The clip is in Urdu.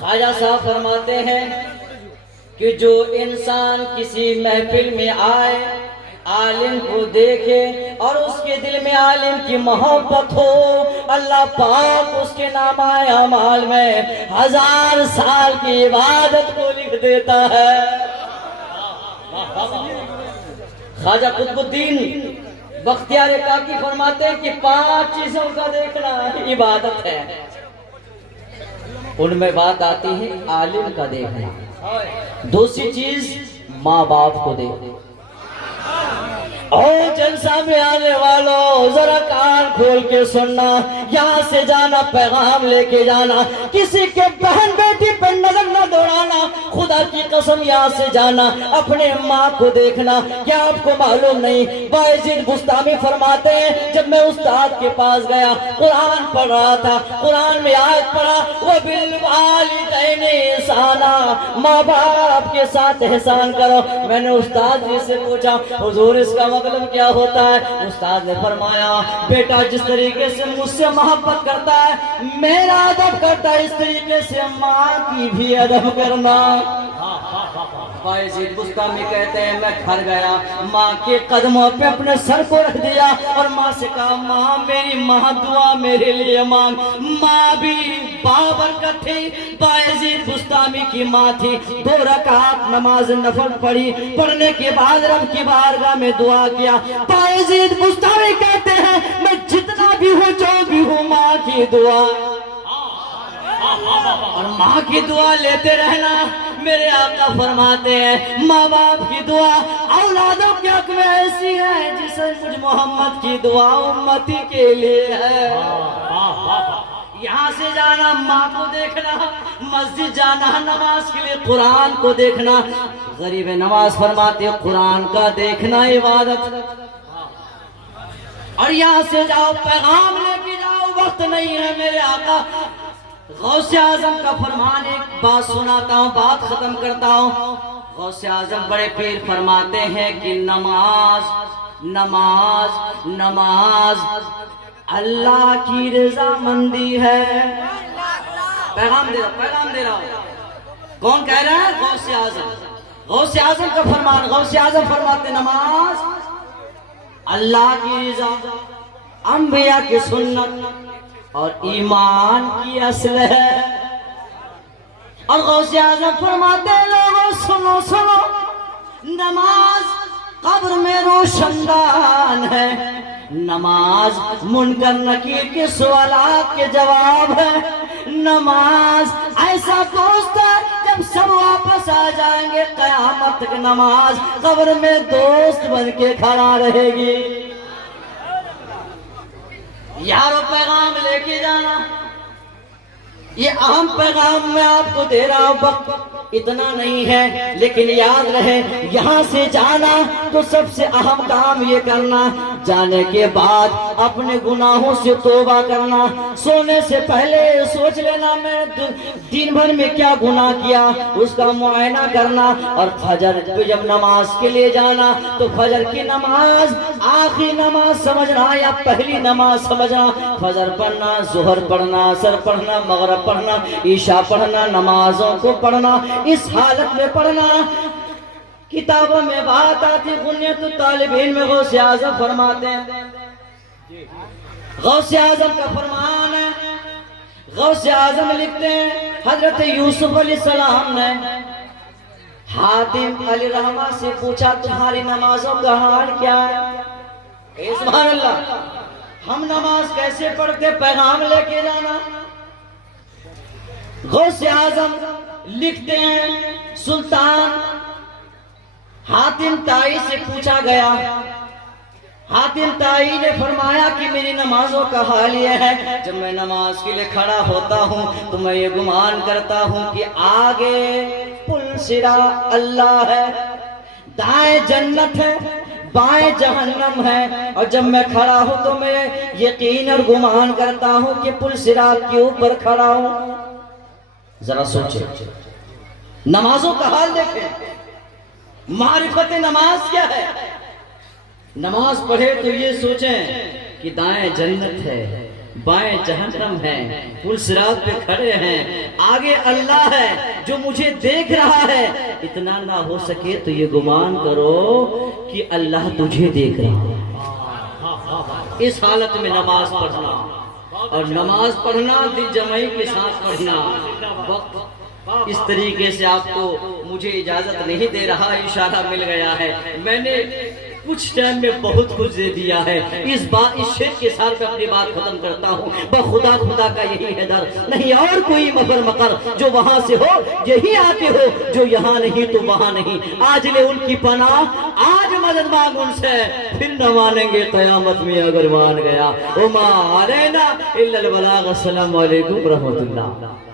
خواجہ صاحب فرماتے ہیں کہ جو انسان کسی محفل میں آئے، عالم کو دیکھے اور اس کے دل میں عالم کی محبت ہو، اللہ پاک اس کے نامہ اعمال میں 1000 سال کی عبادت کو لکھ دیتا ہے۔ خواجہ قطب الدین بختیار کاکی فرماتے ہیں کہ 5 چیزوں کا دیکھنا عبادت ہے۔ ان میں بات آتی ہے عالم کا دیکھنا، دوسری چیز ماں باپ کو دیکھنا۔ اور جلسہ میں آنے والوں ذرا کان کھول کے سننا، یہاں سے جانا پیغام لے کے جانا، کسی کے بہن بیٹی پر نظر نہ دوڑانا، خدا کی قسم یہاں سے جانا اپنے ماں کو دیکھنا۔ کیا آپ کو معلوم نہیں باعزید بستامی فرماتے ہیں جب میں استاد کے پاس گیا قرآن پڑھ رہا تھا، قرآن میں آیت پڑھا وَبِالْوَالِدَيْنِ إِحْسَانًا، ماں باپ کے ساتھ احسان کرو۔ میں نے استاد جی سے پوچھا حضور اس کا مطلب کیا ہوتا ہے؟ استاد نے فرمایا بیٹا جس طریقے سے مجھ سے محبت کرتا ہے، میرا ادب کرتا ہے، اس طریقے سے ماں کی بھی ادب کرنا۔ باعزید بستامی کہتے ہیں میں گھر گیا، ماں کے قدموں پہ اپنے سر کو رکھ دیا اور ماں سے کہا ماں میری ماں دعا میرے لیے مانگ۔ ماں بھی بابرکت تھی، باعزید بستامی کی ماں تھی۔ 2 رکعت نماز نفل پڑھی، پڑھنے کے بعد رب کی بارگاہ میں دعا کیا۔ باعزید بستامی کہتے ہیں میں جتنا بھی ہوں جو بھی ہوں ماں کی دعا اور ماں کی دعا لیتے رہنا۔ میرے آقا فرماتے ہیں ماں باپ کی دعا اولادوں کے حق میں ایسی ہے جسے مجھ محمد کی دعا امتی کے لیے ہے۔ یہاں سے جانا ماں کو دیکھنا، مسجد جانا نماز کے لیے قرآن کو دیکھنا۔ غریب نواز فرماتے ہیں قرآن کا دیکھنا عبادت۔ اور یہاں سے جاؤ پیغام لے کے جاؤ، وقت نہیں ہے۔ میرے آقا غوث اعظم کا فرمان ایک بات سناتا ہوں، بات ختم کرتا ہوں۔ غوث اعظم بڑے پیر فرماتے ہیں کہ نماز نماز نماز اللہ کی رضا مندی ہے۔ پیغام دے رہا ہوں۔ کون کہہ رہا ہے؟ غوث اعظم۔ غوث اعظم کا فرمان، غوث اعظم فرماتے نماز اللہ کی رضا، انبیاء کی سنت اور ایمان کی اصل ہے۔ اور غوث اعظم فرماتے لوگوں سنو سنو، نماز قبر میں روشندان ہے، نماز منکر نکیر کے سوالات کے جواب ہے، نماز ایسا دوست ہے جب سب واپس آ جائیں گے قیامت تک نماز قبر میں دوست بن کے کھڑا رہے گی۔ یارو پیغام لے کے جانا، یہ اہم پیغام میں آپ کو دے رہا ہوں، وقت اتنا نہیں ہے لیکن یاد رہے یہاں سے جانا تو سب سے اہم کام یہ کرنا، جانے کے بعد اپنے گناہوں سے توبہ کرنا۔ سونے سے پہلے سوچ لینا میں دن بھر میں کیا گناہ کیا، اس کا معائنہ کرنا۔ اور فجر پہ جب نماز کے لیے جانا تو فجر کی نماز آخری نماز سمجھنا یا پہلی نماز سمجھنا۔ فجر پڑھنا، ظہر پڑھنا، عصر پڑھنا، مغرب پڑھنا، عشاء پڑھنا، نمازوں کو پڑھنا، اس حالت میں پڑھنا۔ کتابوں میں بات آتی غنیت الطالبین میں غوث اعظم فرماتے ہیں، غوث اعظم کا فرمان ہے، غوث اعظم لکھتے ہیں حضرت یوسف علیہ السلام نے حاتم علیہ الرحمہ سے پوچھا تمہاری نمازوں کا حال کیا ہے؟ سبحان اللہ، ہم نماز کیسے پڑھتے؟ پیغام لے کے جانا۔ غوث اعظم لکھتے ہیں سلطان حاتم طائی سے پوچھا گیا، حاتم طائی نے فرمایا کہ میری نمازوں کا حال یہ ہے جب میں نماز کے لیے کھڑا ہوتا ہوں تو میں یہ گمان کرتا ہوں کہ آگے پل صراط اللہ ہے، دائیں جنت ہے، بائیں جہنم ہے، اور جب میں کھڑا ہوں تو میں یقین اور گمان کرتا ہوں کہ پل صراط کے اوپر کھڑا ہوں۔ ذرا سوچیں، نمازوں کا حال دیکھیں، معرفت نماز کیا ہے؟ نماز پڑھے تو یہ سوچیں کہ دائیں جنت ہے، بائیں جہنم ہے، پل صراط پہ کھڑے ہیں، آگے اللہ ہے جو مجھے دیکھ رہا ہے۔ اتنا نہ ہو سکے تو یہ گمان کرو کہ اللہ تجھے دیکھ رہا ہے۔ اس حالت میں نماز پڑھنا، اور نماز پڑھنا دل جمعی کے ساتھ پڑھنا۔ وقت اس طریقے سے آپ کو مجھے اجازت نہیں دے رہا، اشارہ مل گیا ہے، میں نے کچھ ٹائم میں بہت کچھ دے دیا ہے۔ اس شیخ کے ساتھ میں اپنی بات ختم کرتا ہوں۔ بخدا خدا کا یہی ہے در، نہیں اور کوئی مفر مقر، جو وہاں سے ہو یہی آتے ہو، جو یہاں نہیں تو وہاں نہیں۔ آج لے ان کی پناہ، آج مدد مانگ ان سے، پھر نہ مانیں گے قیامت میں اگر مان گیا۔ وما علینا الا البلاغ۔ السلام علیکم ورحمۃ اللہ۔